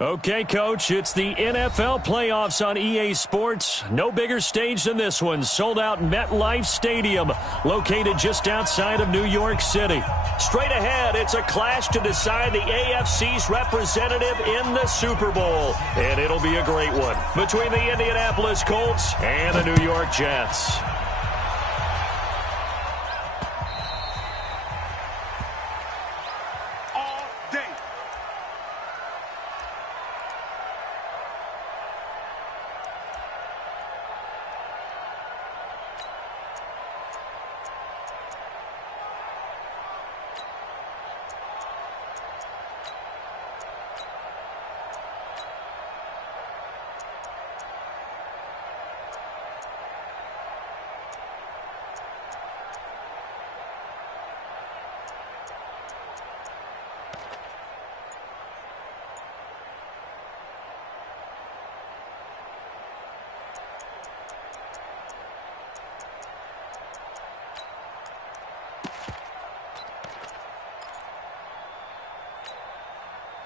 Okay, Coach, it's the NFL playoffs on EA Sports. No bigger stage than this one. Sold out MetLife Stadium, located just outside of New York City. Straight ahead, it's a clash to decide the AFC's representative in the Super Bowl. And it'll be a great one between the Indianapolis Colts and the New York Jets.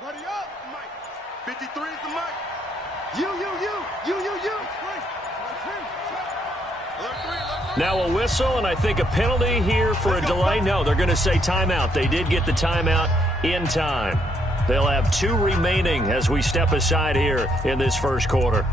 Buddy up, Mike. 53 is the mic. You. Now a whistle, and I think a penalty here for a delay. No, they're going to say timeout. They did get the timeout in time. They'll have 2 remaining as we step aside here in this first quarter.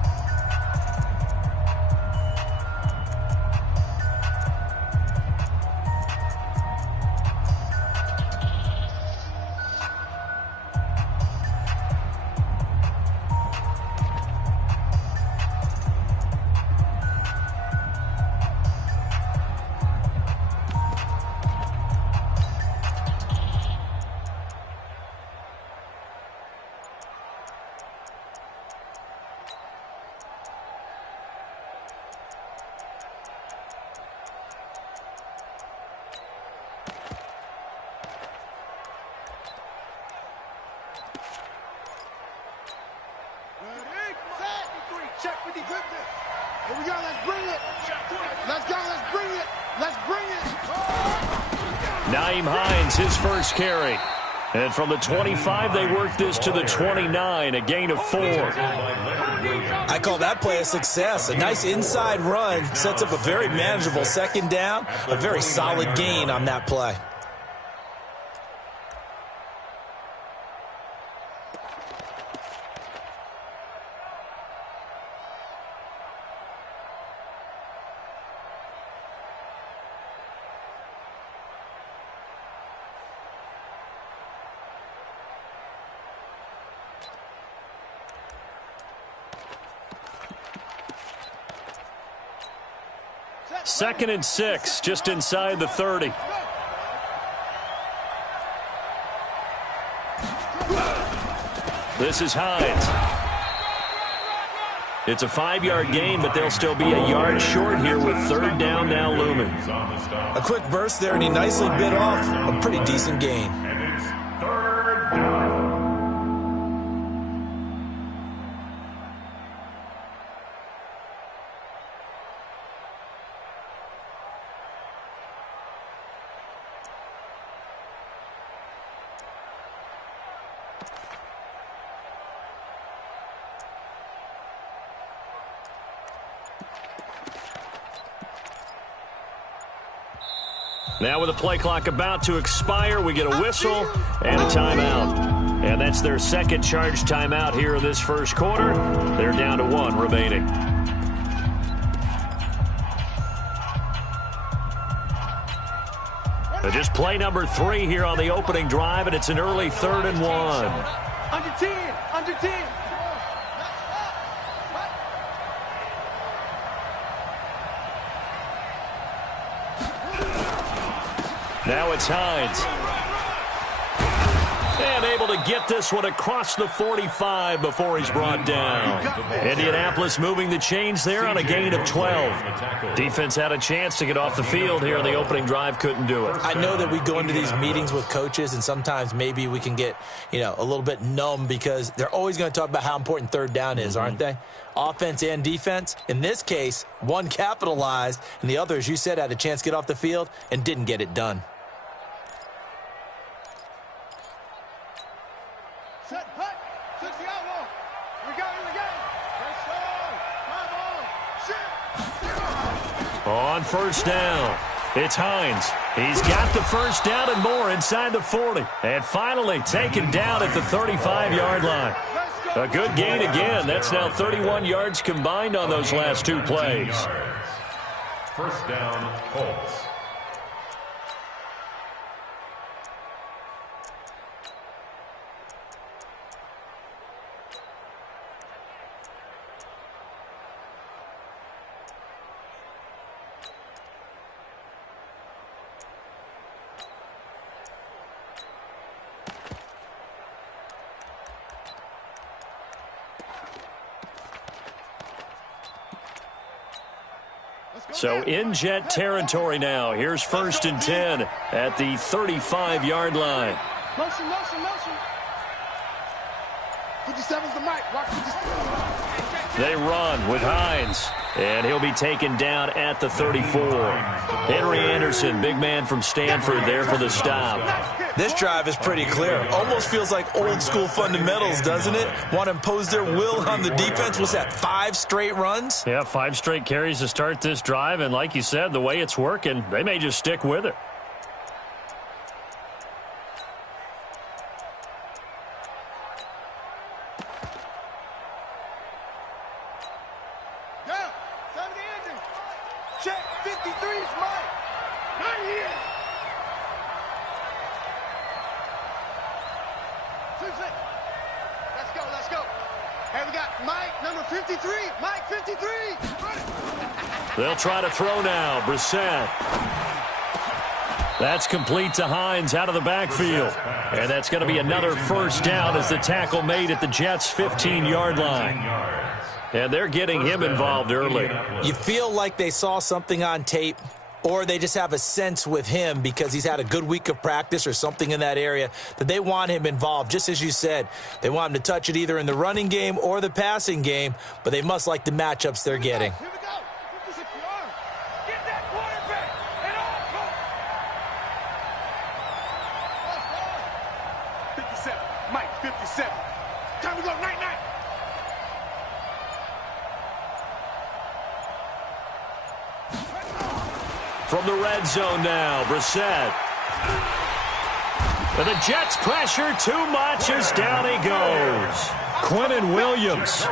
Check 53. Here we go. Let's bring it. Let's go. Let's bring it. Let's bring it. Nyheim Hines, his first carry. And from the 25, they work this to the 29, a gain of 4. I call that play a success. A nice inside run sets up a very manageable second down, a very solid gain on that play. Second and 6, just inside the 30. This is Hines. It's a 5-yard gain, but they'll still be a yard short here with third down now looming. A quick burst there, and he nicely bit off a pretty decent gain. And it's third down. Now with the play clock about to expire, we get a whistle and a timeout. And that's their second charge timeout here in this first quarter. They're down to 1 remaining. Just play number 3 here on the opening drive, and it's an early 3rd and 1. Under 10. Under 10. Now it's Hines. And able to get this one across the 45 before he's brought down. Indianapolis moving the chains there on a gain of 12. Defense had a chance to get off the field here in the opening drive, couldn't do it. I know that we go into these meetings with coaches, and sometimes maybe we can get, a little bit numb because they're always going to talk about how important third down is, aren't they? Offense and defense. In this case, one capitalized, and the other, as you said, had a chance to get off the field and didn't get it done. Set, hut, 60 outlaw. On first down, it's Hines. He's got the first down and more inside the 40. And finally taken down at the 35-yard line. A good gain again. That's now 31 yards combined on those last two plays. First down, Colts. So in Jet territory now. Here's first and 10 at the 35-yard line. Motion, motion, motion. 57's the mic. Watch 57. They run with Hines, and he'll be taken down at the 34. Henry Anderson, big man from Stanford, there for the stop. This drive is pretty clear. Almost feels like old-school fundamentals, doesn't it? Want to impose their will on the defense. Was that 5 straight runs? Yeah, 5 straight carries to start this drive, and like you said, the way it's working, they may just stick with it. Check, 53's Mike. Right here. 2-6. Let's go, let's go. Hey, we got Mike, number 53. Mike, 53. They'll try to throw now. Brissett. That's complete to Hines out of the backfield. And that's going to be another first down as the tackle made at the Jets' 15-yard line. And they're getting him involved early. You feel like they saw something on tape, or they just have a sense with him because he's had a good week of practice or something in that area that they want him involved. Just as you said, they want him to touch it either in the running game or the passing game, but they must like the matchups they're getting. Here we go. Get that quarterback. And all, 57. Mike, 57. Time to go, night-night. From the red zone now, Brissett. And the Jets pressure too much as down he goes. Quinnen Williams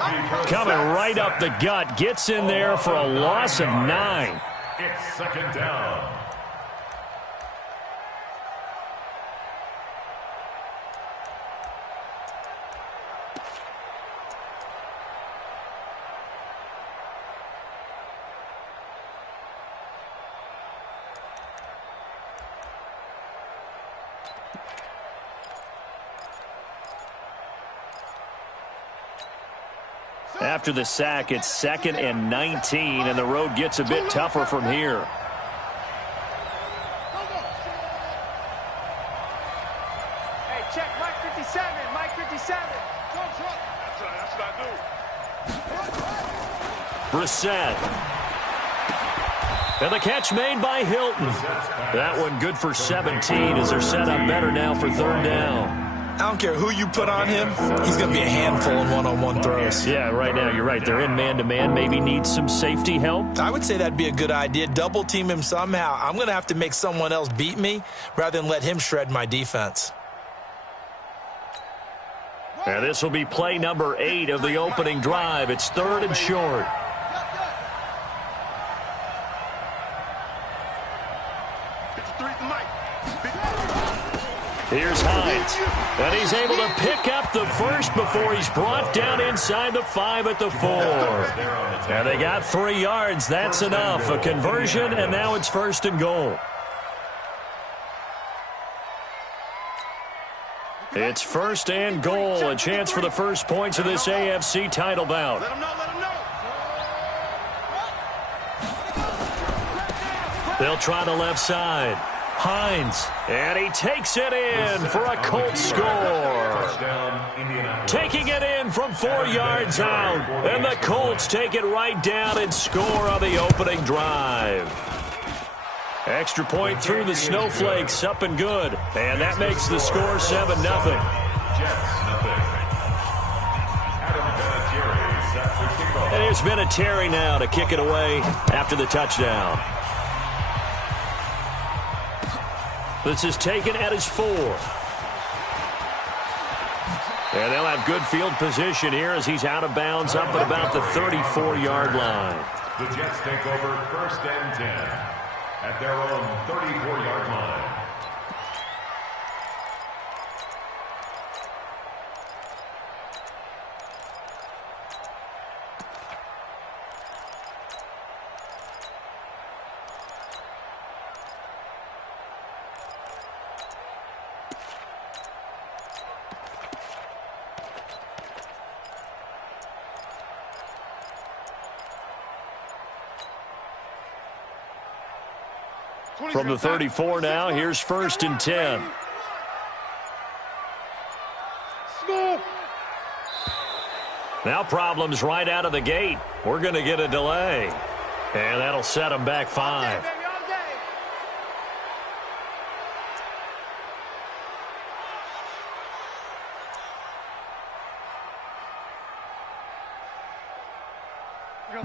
coming right up the gut. Gets in there for a loss of 9. It's second down. After the sack, it's 2nd and 19, and the road gets a bit tougher from here. Hey, check Mike 57. Mike 57. That's what I do. Brissett. And the catch made by Hilton. That one good for 17 as they're set up better now for third down. I don't care who you put on him. He's going to be a handful in one-on-one throws. Yeah, right now, you're right. They're in man-to-man. Maybe need some safety help. I would say that'd be a good idea. Double team him somehow. I'm going to have to make someone else beat me rather than let him shred my defense. And this will be play number 8 of the opening drive. It's 3rd and short. Here's Hines, and he's able to pick up the first before he's brought down inside the 5 at the 4. And they got 3 yards. That's enough. A conversion, and now it's 1st and goal. It's 1st and goal, a chance for the first points of this AFC title bout. Let him know, let him know. They'll try the left side. Hines, and he takes it in for a Colts score. Taking it in from 4 yards out, and the Colts take it right down and score on the opening drive. Extra point through the Snowflakes, up and good, and that makes the score 7-0. And There's Vinatieri now to kick it away after the touchdown. This is taken at his 4. And they'll have good field position here as he's out of bounds up at about the 34-yard line. The Jets take over 1st and 10 at their own 34-yard line. From the 34 now, here's 1st and 10. Now problems right out of the gate. We're going to get a delay. And that'll set them back 5.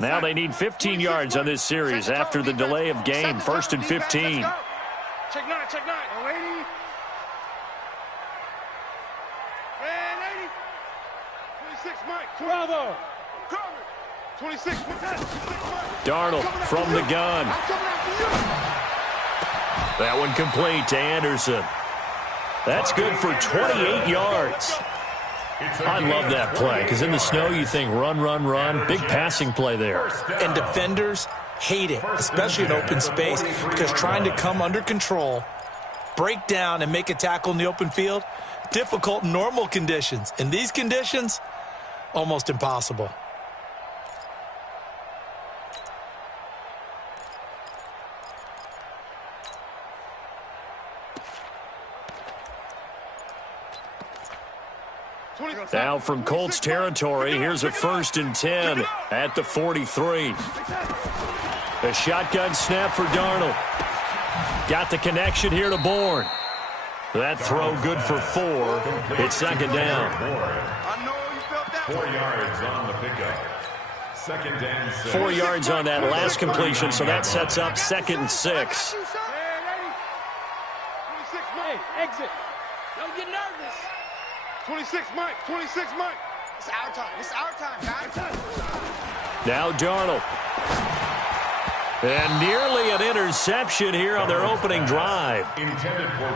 Now they need 15 yards on this series after the delay of game. 1st and 15. Check 9, check 9. 180. And 80. 26, Mike. Bravo. 26, Mike. Darnold from the gun. That one complete to Anderson. That's good for 28 yards. I love that play because in the snow you think run, run, run. Big passing play there. And defenders hate it, especially in open space, because trying to come under control, break down, and make a tackle in the open field, difficult in normal conditions. In these conditions, almost impossible. Now from Colts territory, here's a 1st and 10 at the 43. A shotgun snap for Darnold. Got the connection here to Bourne. That throw good for 4. It's 2nd down. 4 yards on the pickup. 2nd and 6. 4 yards on that last completion, so that sets up 2nd and 6. 26, Mike. Exit. Don't get nervous. 26, Mike. 26, Mike. It's our time. It's our time, guys. Now Darnold. And nearly an interception here on their opening drive.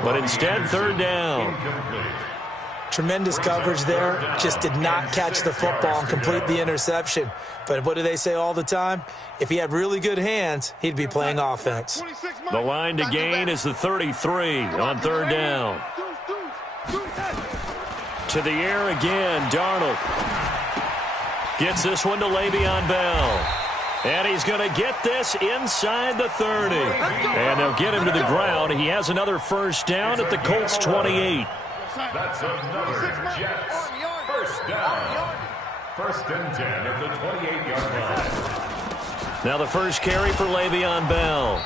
But instead, 3rd down. Tremendous coverage there. Just did not catch the football and complete the interception. But what do they say all the time? If he had really good hands, he'd be playing offense. The line to gain is the 33 on 3rd down. To the air again, Darnold. Gets this one to Le'Veon Bell. And he's going to get this inside the 30. And they'll get him to the ground. He has another 1st down at the Colts 28. That's another Jets 1st down. 1st and 10 at the 28-yard line. Now the first carry for Le'Veon Bell.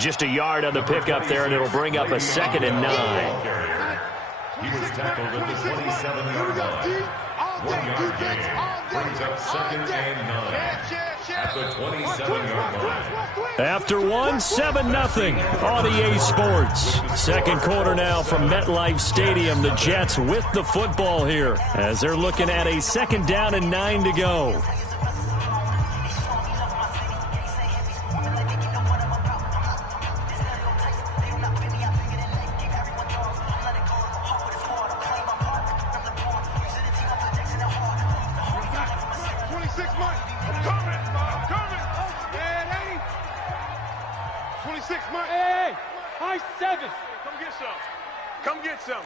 Just a yard on the pickup there, and it'll bring up a 2nd and 9. He was tackled at the 27-yard line. 1 yard gain brings up 2nd and 9 at the 27-yard line. After 7-0 on EA Sports. 2nd quarter now from MetLife Stadium. The Jets with the football here as they're looking at a 2nd down and 9 to go.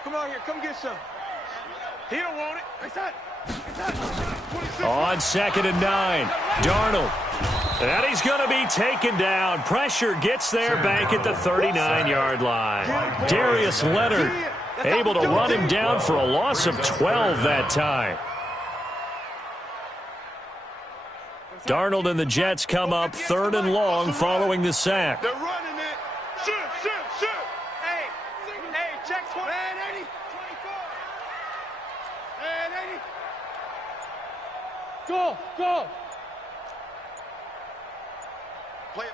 Come on here. Come get some. He don't want it. On 2nd and 9. Darnold. And he's going to be taken down. Pressure gets there back at the 39-yard line. Darius Leonard able to run him down for a loss of 12 that time. Darnold and the Jets come up 3rd and long following the sack. They're running it. Shoot. Hey, check 20. And 80. 24. And 80. Go. Play it.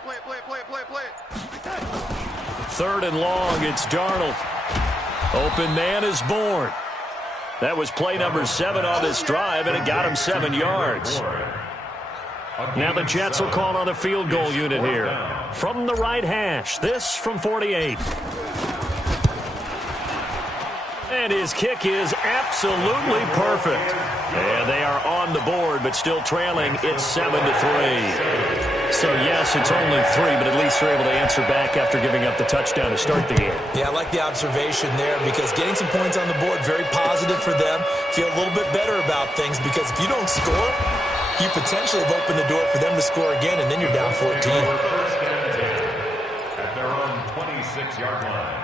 Third and long, it's Darnold. Open man is born. That was play number 7 on this drive, and it got him 7 yards. Now the Jets will call on a field goal unit here. From the right hash, this from 48. And his kick is absolutely perfect. And they are on the board, but still trailing. It's 7-3. So, yes, it's only 3, but at least they're able to answer back after giving up the touchdown to start the game. Yeah, I like the observation there because getting some points on the board, very positive for them. Feel a little bit better about things because if you don't score, you potentially have opened the door for them to score again, and then you're down 14. At their own 26-yard line.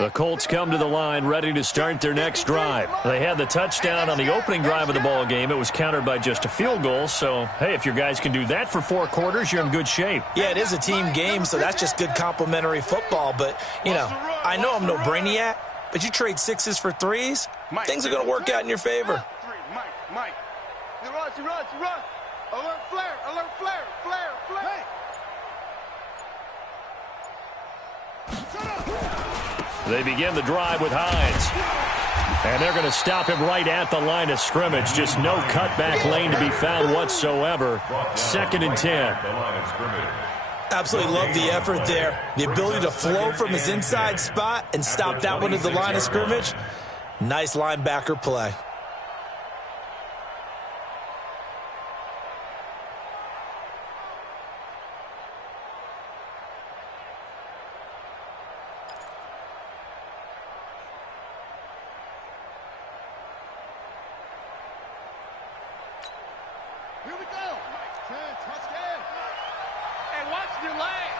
The Colts come to the line ready to start their next drive. They had the touchdown on the opening drive of the ball game. It was countered by just a field goal. So, hey, if your guys can do that for 4 quarters, you're in good shape. Yeah, it is a team game, so that's just good complimentary football. But, I know I'm no brainiac, but you trade 6s for 3s, things are going to work out in your favor. Mike. He runs. Alert flare. They begin the drive with Hines. And they're going to stop him right at the line of scrimmage. Just no cutback lane to be found whatsoever. 2nd and 10. Absolutely love the effort there. The ability to flow from his inside spot and stop that one at the line of scrimmage. Nice linebacker play. Here we go. Touchdown. Hey, watch your leg.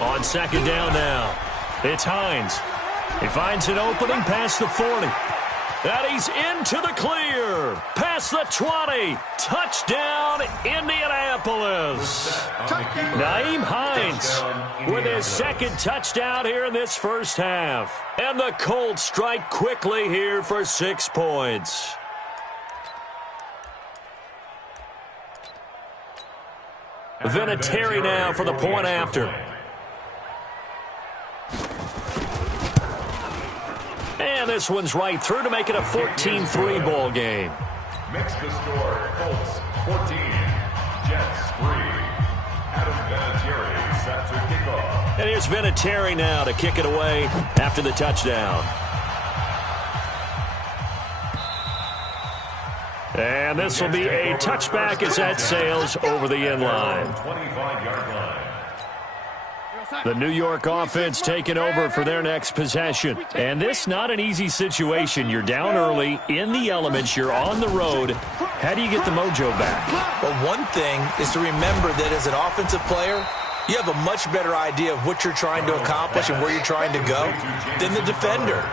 On 2nd down now, it's Hines. He finds an opening past the 40. And he's into the clear. Past the 20. Touchdown, Indianapolis. Nyheim Hines with his 2nd touchdown here in this first half. And the Colts strike quickly here for 6 points. Vinatieri now for the point after. And this one's right through to make it a 14-3 ball game. Makes the score Colts 14, Jets 3. Adam Vinatieri set to kick off. And here's Vinatieri now to kick it away after the touchdown. And this will be a touchback as that sails over the end line. 25-yard line. The New York offense taking over for their next possession. And this not an easy situation. You're down early, in the elements, you're on the road. How do you get the mojo back? Well, one thing is to remember that as an offensive player, you have a much better idea of what you're trying to accomplish and where you're trying to go than the defender.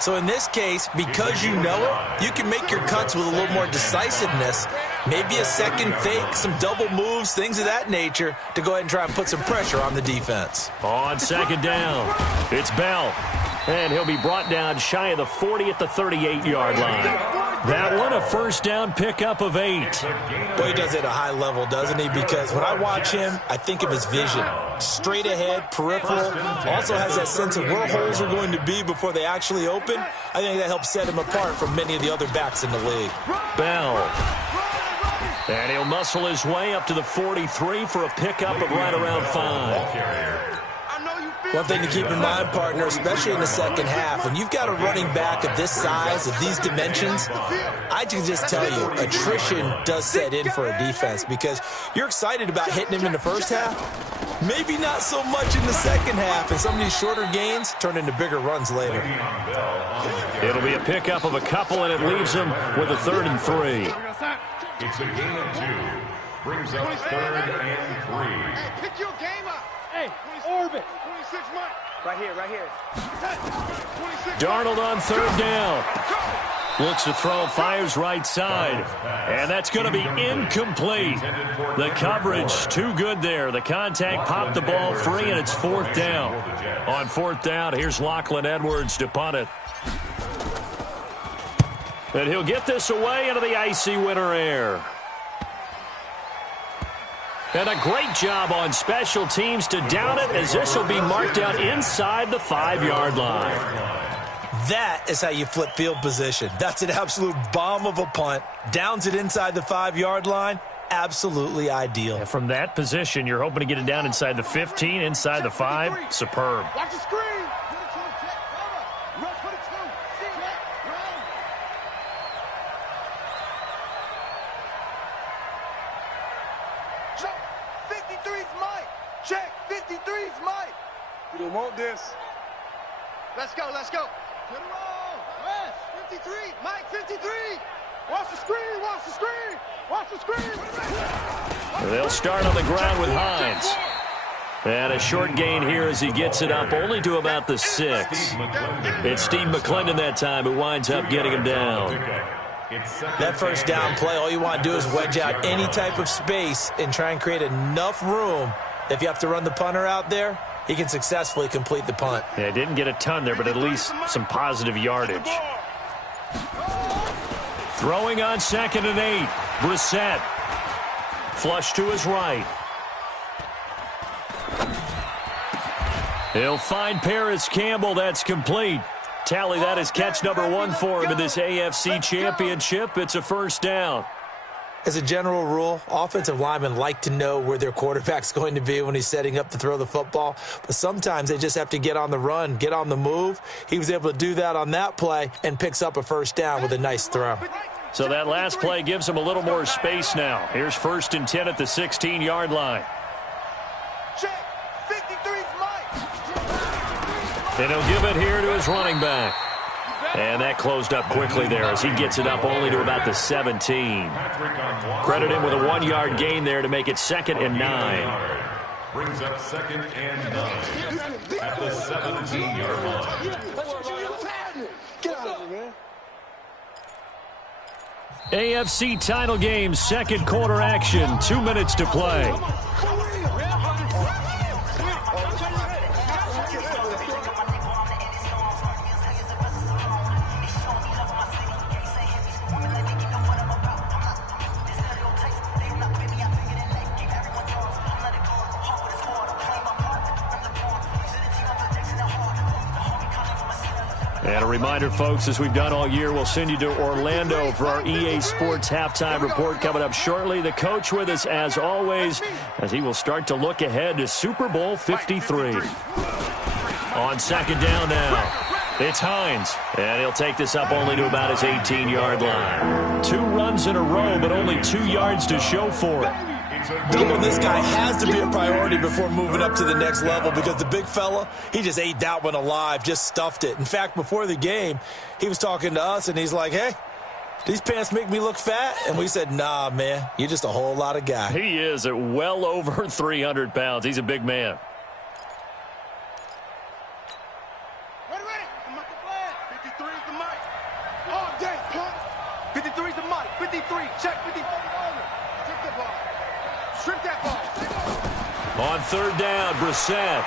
So in this case, because you know it, you can make your cuts with a little more decisiveness, maybe a second fake, some double moves, things of that nature, to go ahead and try and put some pressure on the defense. On 2nd down, it's Bell. And he'll be brought down shy of the 40 at the 38-yard line. That one, a first down pickup of 8. Boy, he does it at a high level, doesn't he? Because when I watch him, I think of his vision. Straight ahead, peripheral. Also has that sense of where holes are going to be before they actually open. I think that helps set him apart from many of the other backs in the league. Bell. And he'll muscle his way up to the 43 for a pickup of right around 5. One thing to keep in mind, partner, especially in the second half, when you've got a running back of this size, of these dimensions, I can just tell you, attrition does set in for a defense because you're excited about hitting him in the first half, maybe not so much in the second half, and some of these shorter gains turn into bigger runs later. It'll be a pickup of a couple, and it leaves him with a 3rd and 3. It's a gain of 2. Brings up 3rd and 3. Hey, pick your game up. Hey, orbit. 26 Mike. Right here. 26. Darnold on 3rd down. Looks to throw, fires right side. And that's going to be incomplete. The coverage too good there. The contact popped the ball free, and it's 4th down. On 4th down, here's Lachlan Edwards to punt it. And he'll get this away into the icy winter air. And a great job on special teams to down it, as this will be marked out inside the 5-yard line. That is how you flip field position. That's an absolute bomb of a punt. Downs it inside the 5-yard line. Absolutely ideal. And from that position, you're hoping to get it down inside the 15, inside the 5. Superb. Watch the screen. Jump. 53's Mike. Check. 53's Mike. We don't want this. Let's go. Let's go. Get him on. West. 53. Mike, 53. Watch the screen. Watch the screen. Watch the screen. They'll start on the ground with Hines. And a short gain here as he gets it up only to about the 6. It's Steve McClendon that time who winds up getting him down. That first down play, all you want to do is wedge out any type of space and try and create enough room. If you have to run the punter out there, he can successfully complete the punt. Yeah, didn't get a ton there, but at least some positive yardage. Throwing on 2nd and 8. Brissett. Flush to his right. He'll find Paris Campbell. That's complete. Tally that is catch number 1 for him in this AFC Championship. It's a 1st down. As a general rule, offensive linemen like to know where their quarterback's going to be when he's setting up to throw the football. But sometimes they just have to get on the run, get on the move. He was able to do that on that play and picks up a 1st down with a nice throw. So that last play gives him a little more space now. Here's 1st and 10 at the 16-yard line. Check. 53's Mike. And he'll give it here to his running back. And that closed up quickly there as he gets it up only to about the 17. Credit him with a 1-yard gain there to make it 2nd and 9. Brings up 2nd and 9 at the 17-yard line. Get out of here, man. AFC title game, 2nd quarter action. 2 minutes to play. And a reminder, folks, as we've done all year, we'll send you to Orlando for our EA Sports halftime report coming up shortly. The coach with us, as always, as he will start to look ahead to Super Bowl 53. On 2nd down now, it's Hines. And he'll take this up only to about his 18-yard line. 2 runs in a row, but only 2 yards to show for it. Doubling this guy has to be a priority before moving up to the next level, because the big fella, he just ate that one alive, just stuffed it. In fact, before the game, he was talking to us, and he's like, hey, these pants make me look fat? And we said, nah, man, you're just a whole lot of guy. He is at well over 300 pounds. He's a big man. Ready. I'm at the flag. 53 is the mic. All day, punk. 53 is the mic. 53. Check 53. Strip that ball. Strip that ball. On 3rd down, Brissett.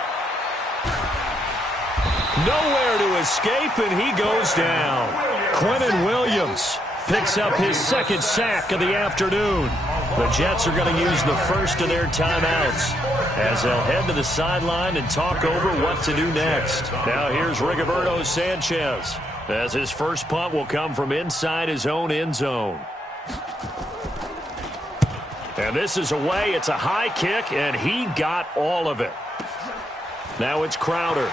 Nowhere to escape, and he goes down. Quinnen Williams picks up his 2nd sack of the afternoon. The Jets are going to use the first of their timeouts as they'll head to the sideline and talk over what to do next. Now here's Rigoberto Sanchez as his first punt will come from inside his own end zone. And this is away. It's a high kick, and he got all of it. Now it's Crowder.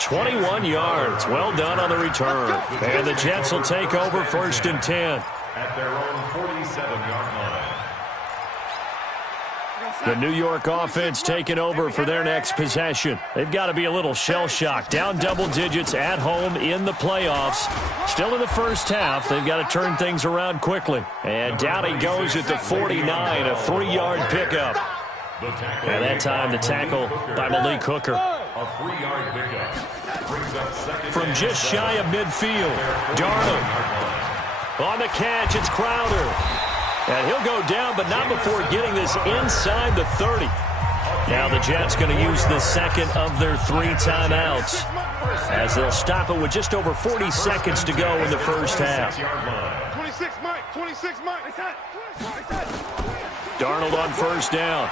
21 yards. Well done on the return. And the Jets will take over 1st and 10. At their own 47-yard line. The New York offense taking over for their next possession. They've got to be a little shell-shocked. Down double digits at home in the playoffs. Still in the first half. They've got to turn things around quickly. And down he goes at the 49, a 3-yard pickup. And that time the tackle by Malik Hooker. A 3-yard pickup. Brings up second. From just shy of midfield, Darnold. On the catch, it's Crowder. And he'll go down, but not before getting this inside the 30. Now the Jets going to use the second of their 3 timeouts, as they'll stop it with just over 40 seconds to go in the first half. 26, Mike. 26, Mike. Darnold on first down.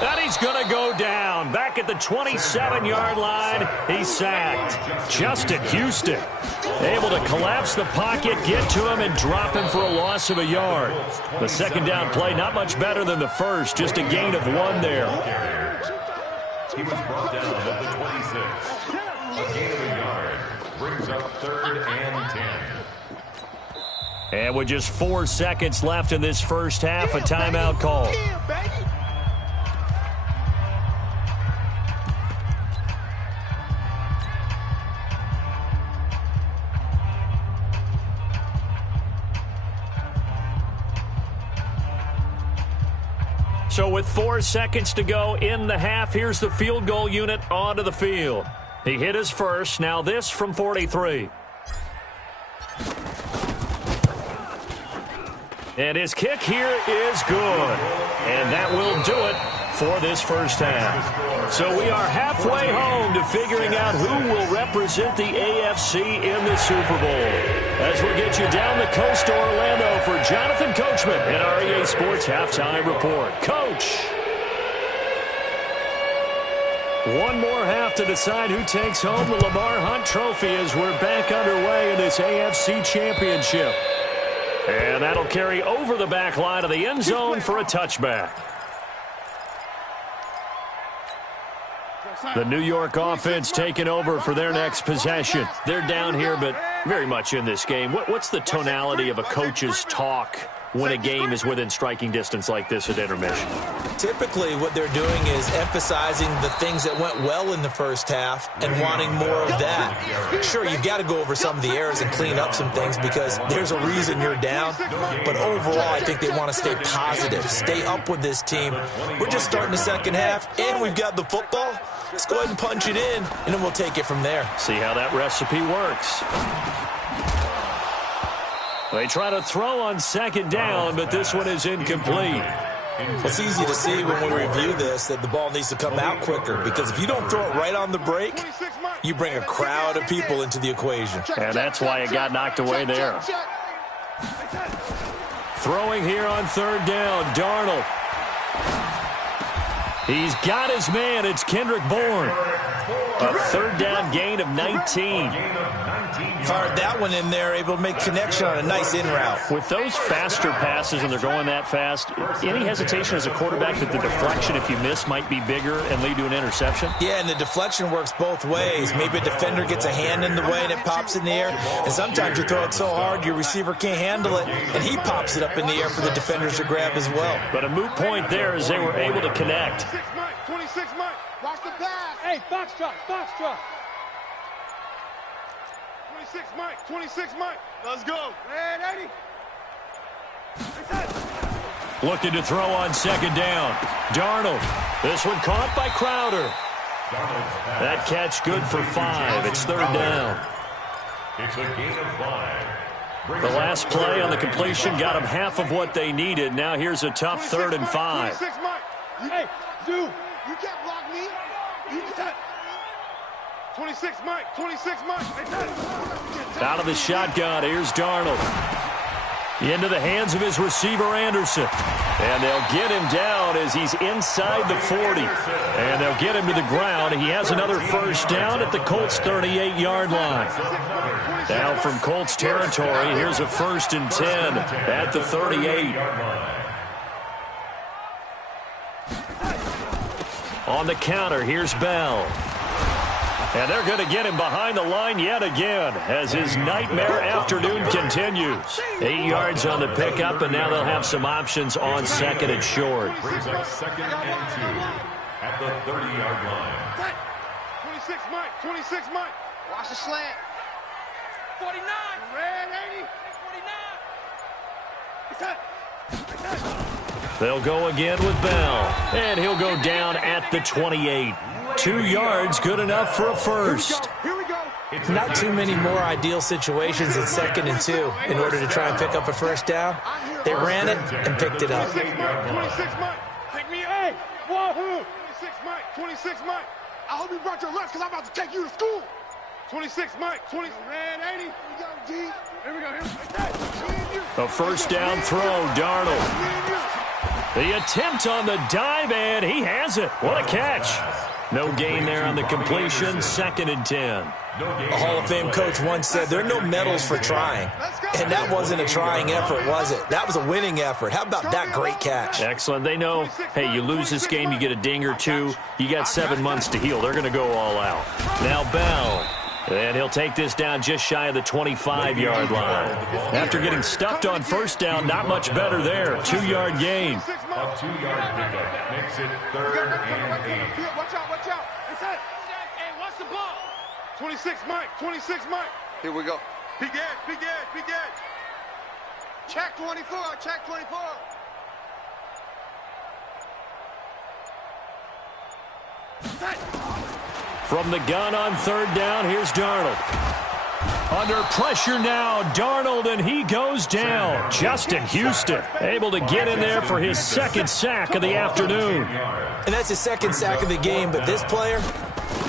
And he's going to go down. Back at the 27-yard line, he's sacked. Justin Houston able to collapse the pocket, get to him, and drop him for a loss of a yard. The second down play, not much better than the first, just a gain of 1 there. He was brought down at the 26. A gain of a yard. Brings up 3rd and 10. And with just 4 seconds left in this first half, a timeout call. So with 4 seconds to go in the half, here's the field goal unit onto the field. He hit his first. Now this from 43. And his kick here is good. And that will do it for this first half. So we are halfway home to figuring out who will represent the AFC in the Super Bowl. As we get you down the coast to Orlando for Jonathan Coachman in our EA Sports Halftime Report. Coach! One more half to decide who takes home the Lamar Hunt Trophy as we're back underway in this AFC Championship. And that'll carry over the back line of the end zone for a touchback. The New York offense taking over for their next possession. They're down here, but very much in this game. What's the tonality of a coach's talk when a game is within striking distance like this at intermission? Typically, what they're doing is emphasizing the things that went well in the first half and wanting more of that. Sure, you've got to go over some of the errors and clean up some things because there's a reason you're down. But overall, I think they want to stay positive, stay up with this team. We're just starting the second half, and we've got the football. Let's go ahead and punch it in, and then we'll take it from there. See how that recipe works. They try to throw on second down, but this one is incomplete. It's easy to see when we review this that the ball needs to come out quicker because if you don't throw it right on the break, you bring a crowd of people into the equation. And that's why it got knocked away there. Throwing here on third down, Darnold. He's got his man. It's Kendrick Bourne. A third down gain of 19. Fired that one in there, able to make connection on a nice in route. With those faster passes and they're going that fast, any hesitation as a quarterback that the deflection, if you miss, might be bigger and lead to an interception? Yeah, and the deflection works both ways. Maybe a defender gets a hand in the way and it pops in the air. And sometimes you throw it so hard your receiver can't handle it, and he pops it up in the air for the defenders to grab as well. But a moot point there as they were able to connect. 26 Mike. Watch the pass. Hey, foxtrot. 26 Mike. 26 Mike. Let's go. Red 80. Looking to throw on second down. Darnold. This one caught by Crowder. That catch good for 5. It's third down. It's a gain of 5. The last play on the completion got them half of what they needed. Now here's a tough 3rd and 5. 26 Mike. Hey, dude. You can't block me. You can't. 26 Mike. 26 Mike. Out of the shotgun. Here's Darnold. Into the hands of his receiver, Anderson. And they'll get him down as he's inside the 40. And they'll get him to the ground. He has another first down at the Colts' 38-yard line. Now from Colts territory, here's a 1st and 10 at the 38. On the counter, here's Bell. And they're going to get him behind the line yet again as his nightmare afternoon continues. 8 yards on the pickup, and now they'll have some options on second and short. Brings up 2nd and 2 at the 30-yard line. 26 Mike. 26 Mike. Watch the slant. 49. Red 80. 49. They'll go again with Bell, and he'll go down at the 28. 2 yards, good enough for a first. Not too many more ideal situations in 2nd and 2 in order to try and pick up a first down. They ran it and picked it up. 26 Mike. Take me, hey, wahoo. 26 Mike, 26 Mike. I hope you brought your lunch because I'm about to take you to school. 26 Mike, 20. Red 80. Here we go, G. Here we go. A first down throw, Darnold. The attempt on the dive, and he has it. What a catch. No gain there on the completion, 2nd and 10. A Hall of Fame coach once said there are no medals for trying. And that wasn't a trying effort, was it? That was a winning effort. How about that great catch? Excellent. They know, hey, you lose this game, you get a ding or two. You got 7 months to heal. They're going to go all out. Now Bell. And he'll take this down just shy of the 25-yard line. After getting stuffed on first down, not much better there. 2-yard gain. A 2-yard pickup makes it 3rd and 8. Watch out, watch out. Hey, watch the ball. 26 Mike, 26 Mike. Here we go. Big edge, big edge, big edge. Check 24, check 24. From the gun on 3rd down, here's Darnold. Under pressure now, Darnold, and he goes down. Justin Houston able to get in there for his 2nd sack of the afternoon. And that's his 2nd sack of the game, but this player,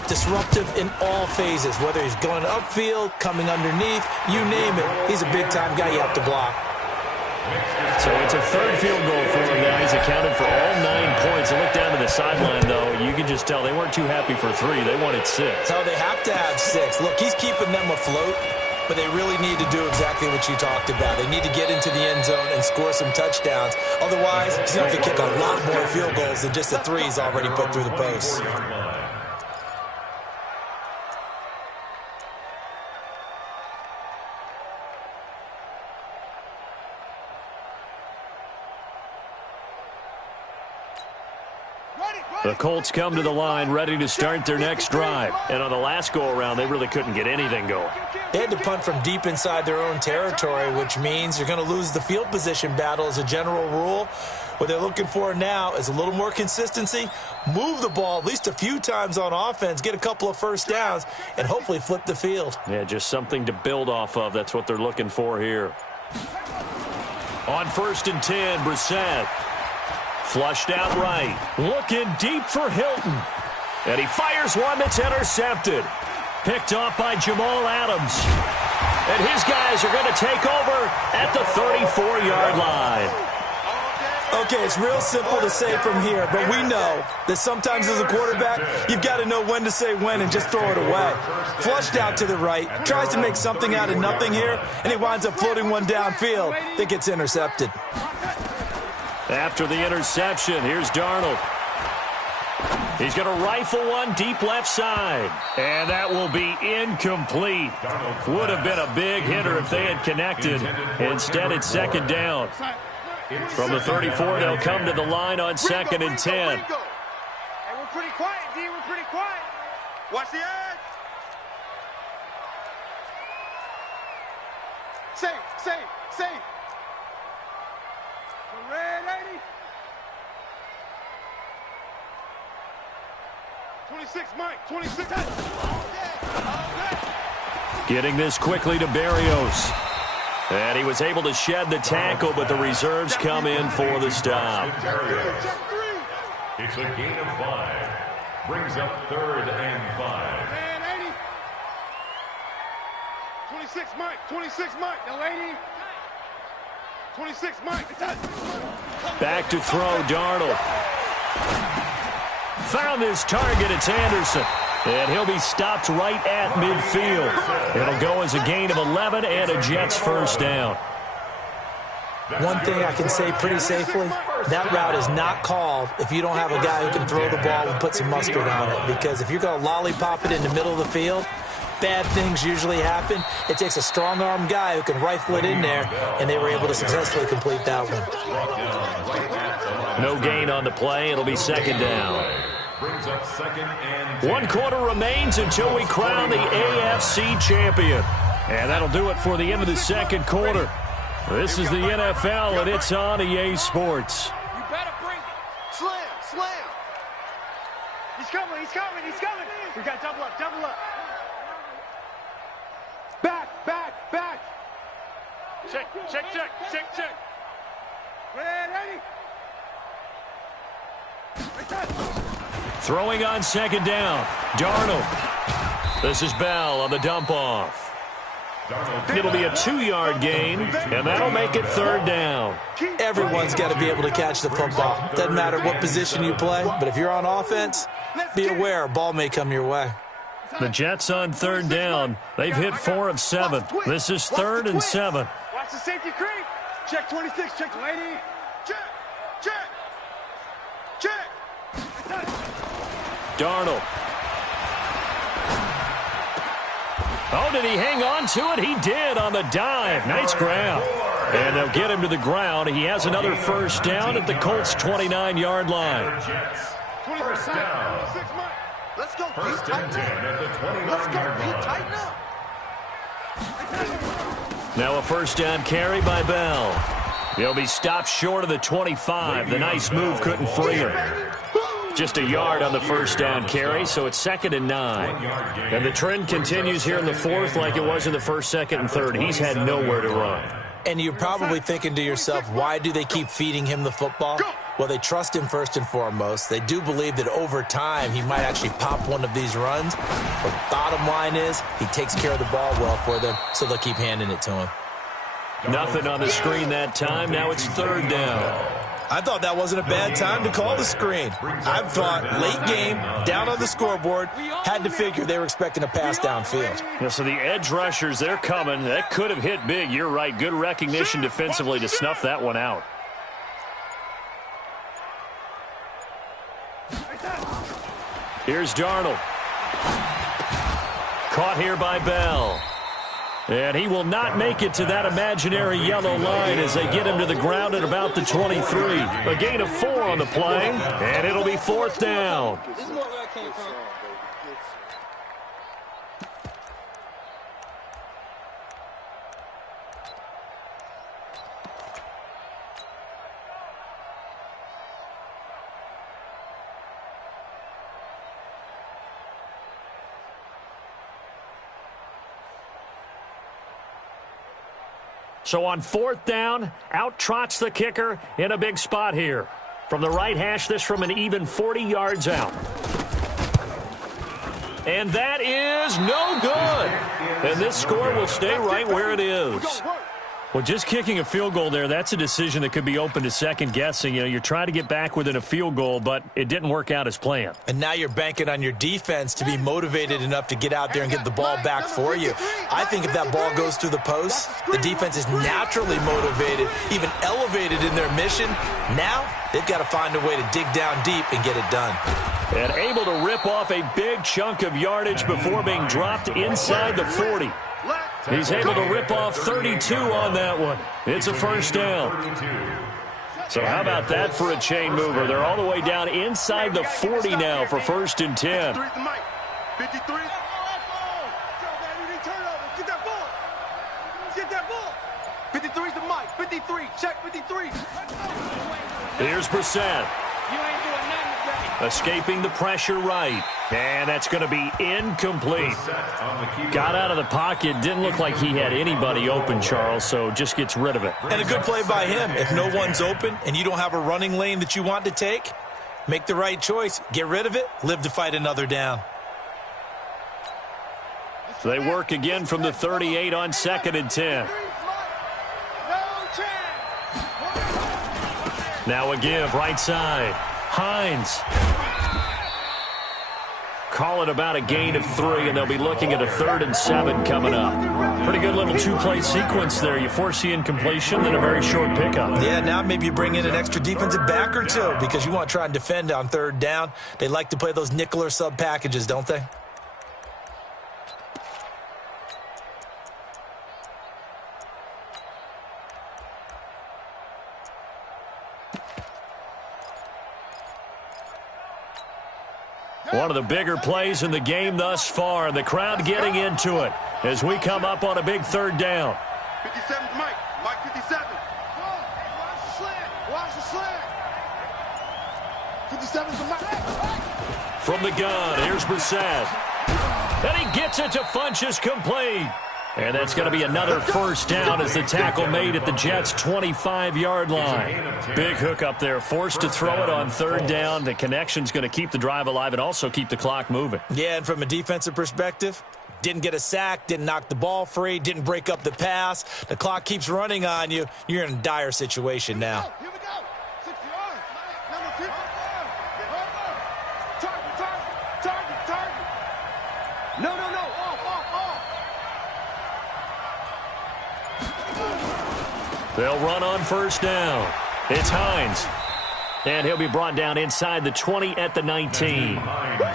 disruptive in all phases, whether he's going upfield, coming underneath, you name it. He's a big-time guy you have to block. So it's a 3rd field goal for him now. He's accounted for all 9 points. I look down to the sideline, though. You can just tell they weren't too happy for 3. They wanted 6. So they have to have 6. Look, he's keeping them afloat, but they really need to do exactly what you talked about. They need to get into the end zone and score some touchdowns. Otherwise, he's going to have to kick a lot more field goals than just the 3 he's already put through the posts. The Colts come to the line ready to start their next drive. And on the last go-around, they really couldn't get anything going. They had to punt from deep inside their own territory, which means you're going to lose the field position battle as a general rule. What they're looking for now is a little more consistency, move the ball at least a few times on offense, get a couple of first downs, and hopefully flip the field. Yeah, just something to build off of. That's what they're looking for here. On 1st and 10, Brissett. Flushed out right. Looking deep for Hilton. And he fires one that's intercepted. Picked off by Jamal Adams. And his guys are going to take over at the 34-yard line. Okay, it's real simple to say from here, but we know that sometimes as a quarterback, you've got to know when to say when and just throw it away. Flushed out to the right, tries to make something out of nothing here, and he winds up floating one downfield that gets intercepted. After the interception, here's Darnold. He's going to rifle one deep left side. And that will be incomplete. Would have been a big hitter if they had connected. Instead, it's 2nd down. From the 34, they'll come to the line on 2nd and 10. Hey, we're pretty quiet, D. We're pretty quiet. Watch the edge. Safe. Red 80. 26, Mike. 26. Getting this quickly to Berrios. And he was able to shed the tackle, but the reserves come in for the stop. It's a gain of 5. Brings up 3rd and 5. Man, 80. 26, Mike. 26, Mike. No 80. 26, Mike. Back to throw, Darnold. Found his target, it's Anderson. And he'll be stopped right at midfield. It'll go as a gain of 11 and a Jets first down. One thing I can say pretty safely, that route is not called if you don't have a guy who can throw the ball and put some mustard on it. Because if you're going to lollipop it in the middle of the field, bad things usually happen. It takes a strong-arm guy who can rifle it in there, and they were able to successfully complete that one. No gain on the play. It'll be 2nd down. Brings up 2nd and 1 quarter remains until we crown the AFC champion. And that'll do it for the end of the 2nd quarter. This is the NFL, and it's on EA Sports. You better bring it. Slam, slam. He's coming, he's coming, he's coming. We got double up, double up. Back, back, back. Check, check, check, check, check. Ready? Throwing on second down. Darnold. This is Bell on the dump off. It'll be a 2-yard gain, and that'll make it third down. Everyone's got to be able to catch the football. Doesn't matter what position you play, but if you're on offense, be aware a ball may come your way. The Jets on third down. They've hit 4 of 7. This is 3rd and 7. Watch the safety creep. Check 26, check the lady. Check, check, check. Darnold. Oh, did he hang on to it? He did on the dive. Nice grab. And they'll get him to the ground. He has another first down at the Colts' 29-yard line. First down. Let's go. First and 10 at the 29-yard line. Tighten up. Now a first down carry by Bell. He'll be stopped short of the 25. The nice move couldn't free him. Just a yard on the first down carry, so it's 2nd and 9. And the trend continues here in the 4th like it was in the 1st, 2nd, and 3rd. He's had nowhere to run. And you're probably thinking to yourself, why do they keep feeding him the football? Well, they trust him first and foremost. They do believe that over time he might actually pop one of these runs. But bottom line is he takes care of the ball well for them, so they'll keep handing it to him. Nothing on the screen that time. Now it's 3rd down. I thought that wasn't a bad time to call the screen. I thought late game, down on the scoreboard, had to figure they were expecting a pass downfield. Yeah, so the edge rushers, they're coming. That could have hit big. You're right. Good recognition defensively to snuff that one out. Here's Darnold. Caught here by Bell. And he will not make it to that imaginary yellow line as they get him to the ground at about the 23. A gain of 4 on the play, and it'll be 4th down. So on 4th down, out trots the kicker in a big spot here. From the right hash, this from an even 40 yards out. And that is no good. And this score will stay right where it is. Well, just kicking a field goal there, that's a decision that could be open to second guessing. You know, you're trying to get back within a field goal, but it didn't work out as planned. And now you're banking on your defense to be motivated enough to get out there and get the ball back for you. I think if that ball goes through the post, the defense is naturally motivated, even elevated in their mission. Now they've got to find a way to dig down deep and get it done. And able to rip off a big chunk of yardage before being dropped inside the 40. He's able to rip off 32 on that one. It's a first down. So how about that for a chain mover? They're all the way down inside the 40 now for 1st and 10. 53. Get that ball. Get that ball. 53 is the mic. 53. Check 53. Here's Brissett. Escaping the pressure right. And that's going to be incomplete. Got out of the pocket. Didn't look like he had anybody open, Charles, so just gets rid of it. And a good play by him. If no one's open and you don't have a running lane that you want to take, make the right choice. Get rid of it. Live to fight another down. So they work again from the 38 on 2nd and 10. Now a give, right side. Hines. Call it about a gain of 3, and they'll be looking at a 3rd and 7 coming up. Pretty good little 2-play sequence there. You force the incompletion, then a very short pickup. Yeah, now maybe you bring in an extra defensive back or two because you want to try and defend on 3rd down. They like to play those nickel or sub packages, don't they? One of the bigger plays in the game thus far. The crowd getting into it as we come up on a big 3rd down. 57 Mike. Mike 57. From the gun, here's Brissett. And he gets it to Funchess complete. And that's going to be another first down as the tackle made at the Jets' 25-yard line. Big hook up there, forced to throw it on third down. The connection's going to keep the drive alive and also keep the clock moving. Yeah, and from a defensive perspective, didn't get a sack, didn't knock the ball free, didn't break up the pass. The clock keeps running on you. You're in a dire situation now. Here we go. 60 yards. Number 50. Target. No. Off. They'll run on first down. It's Hines. And he'll be brought down inside the 20 at the 19.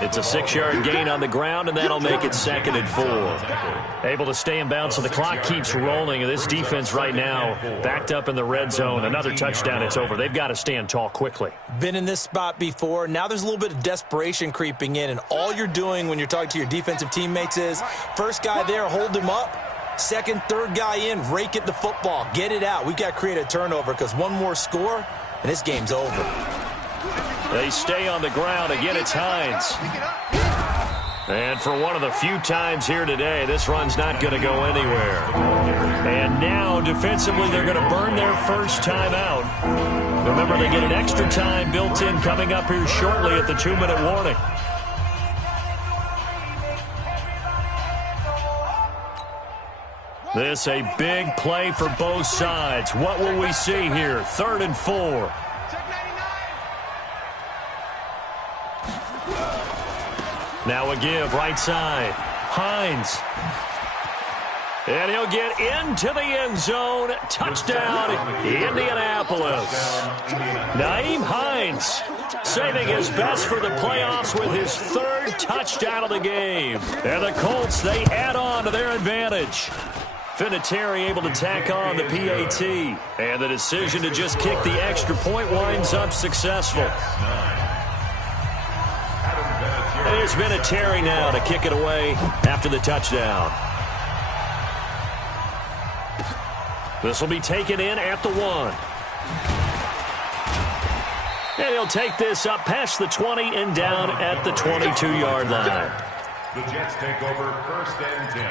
It's a 6-yard gain on the ground, and that'll make it 2nd and 4. Able to stay in bounds, so the clock keeps rolling. And this defense right now backed up in the red zone. Another touchdown, it's over. They've got to stand tall quickly. Been in this spot before. Now there's a little bit of desperation creeping in, and all you're doing when you're talking to your defensive teammates is, first guy there, hold him up. Second, third guy in, rake at the football. Get it out. We've got to create a turnover because one more score, and this game's over. They stay on the ground. Again, it's Hines. And for one of the few times here today, this run's not going to go anywhere. And now, defensively, they're going to burn their first time out. Remember, they get an extra time built in coming up here shortly at the 2-minute warning. This a big play for both sides. What will we see here? 3rd and 4. Now a give, right side. Hines. And he'll get into the end zone. Touchdown, Indianapolis. Nyheim Hines saving his best for the playoffs with his 3rd touchdown of the game. And the Colts, they add on to their advantage. Vinatieri able to tack on the PAT. And the decision to just kick the extra point winds up successful. And here's Vinatieri now to kick it away after the touchdown. This will be taken in at the 1. And he'll take this up past the 20 and down at the 22-yard line. The Jets take over 1st and 10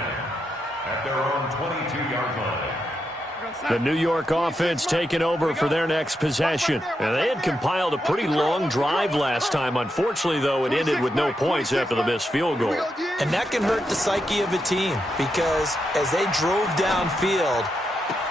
at their own 22-yard line. The New York offense taking over for their next possession. And they had compiled a pretty long drive last time. Unfortunately, though, it ended with no points after the missed field goal. And that can hurt the psyche of a team because as they drove downfield,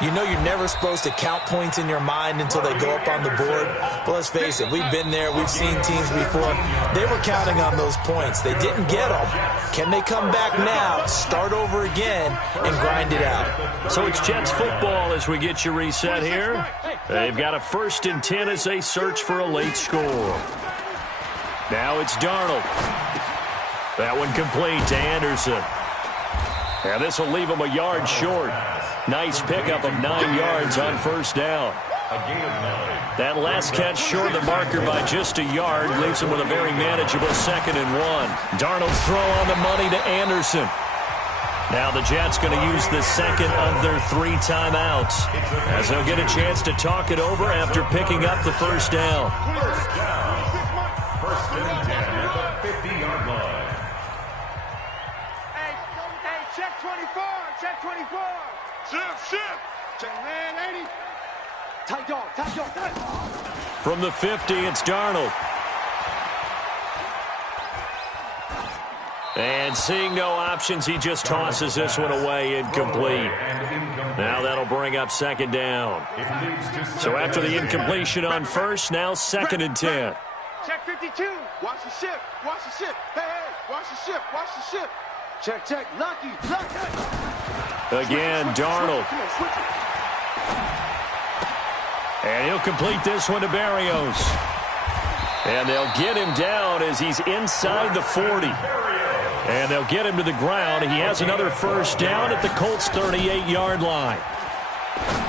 you know you're never supposed to count points in your mind until they go up on the board. But let's face it, we've been there. We've seen teams before. They were counting on those points. They didn't get them. Can they come back now, start over again, and grind it out? So it's Jets football as we get you reset here. They've got a 1st and 10 as they search for a late score. Now it's Darnold. That one complete to Anderson. And this will leave him a yard short. Nice pickup of 9 yards on first down. That last catch short of the marker by just a yard leaves him with a very manageable 2nd and 1. Darnold throw on the money to Anderson. Now the Jets going to use the 2nd of their 3 timeouts as they'll get a chance to talk it over after picking up the first down. 1st and 10 at the 50-yard line. Hey, check 24. Check 24. Shift. Check man 80. Tight dog. From the 50, it's Darnold. And seeing no options, he just tosses this one away, incomplete. Now that'll bring up 2nd down. So after the incompletion on first, now 2nd and 10. Check 52. Watch the ship. Hey, watch the ship. Check. Lucky. Again, Darnold. And he'll complete this one to Berrios. And they'll get him down as he's inside the 40. And they'll get him to the ground. He has another first down at the Colts' 38-yard line.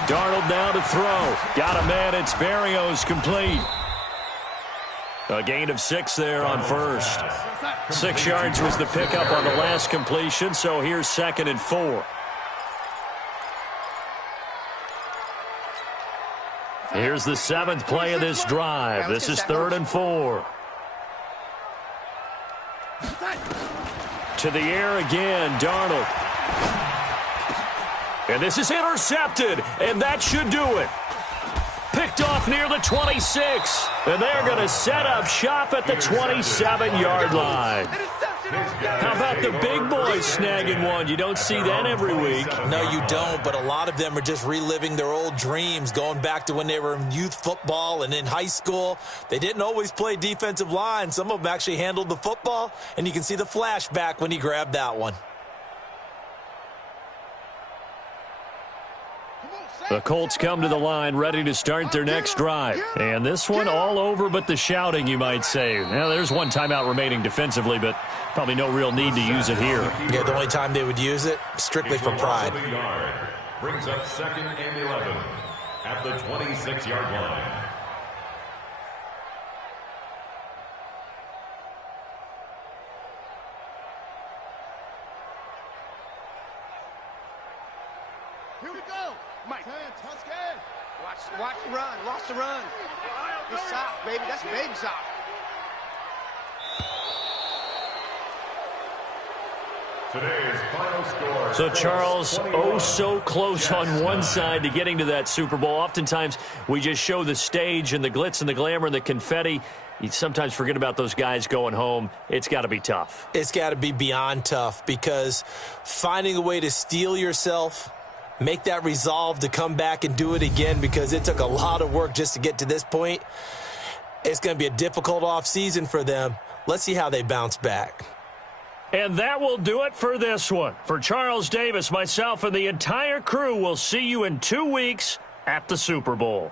Darnold now to throw. Got a man. It's Berrios complete. A gain of 6 there on first. 6 yards was the pickup on the last completion, so here's 2nd and 4. Here's the 7th play of this drive. This is 3rd and 4. To the air again, Darnold. And this is intercepted, and that should do it. Picked off near the 26. And they're going to set up shop at the 27-yard line. How about the big boys snagging one? You don't see that every week. No, you don't, but a lot of them are just reliving their old dreams, going back to when they were in youth football and in high school. They didn't always play defensive line. Some of them actually handled the football, and you can see the flashback when he grabbed that one. The Colts come to the line ready to start their next drive. And this one all over but the shouting, you might say. Now, there's one timeout remaining defensively, but probably no real need to use it here. Yeah, the only time they would use it, strictly for pride. Brings up 2nd and 11 at the 26-yard line. Here we go. Mike. Watch the run. Watch the run. Good sock, baby. That's baby sock. Today's final score. So, Charles, oh so close on one side to getting to that Super Bowl. Oftentimes, we just show the stage and the glitz and the glamour and the confetti. You sometimes forget about those guys going home. It's got to be tough. It's got to be beyond tough, because finding a way to steel yourself, make that resolve to come back and do it again, because it took a lot of work just to get to this point. It's going to be a difficult offseason for them. Let's see how they bounce back. And that will do it for this one. For Charles Davis, myself, and the entire crew, we'll see you in 2 weeks at the Super Bowl.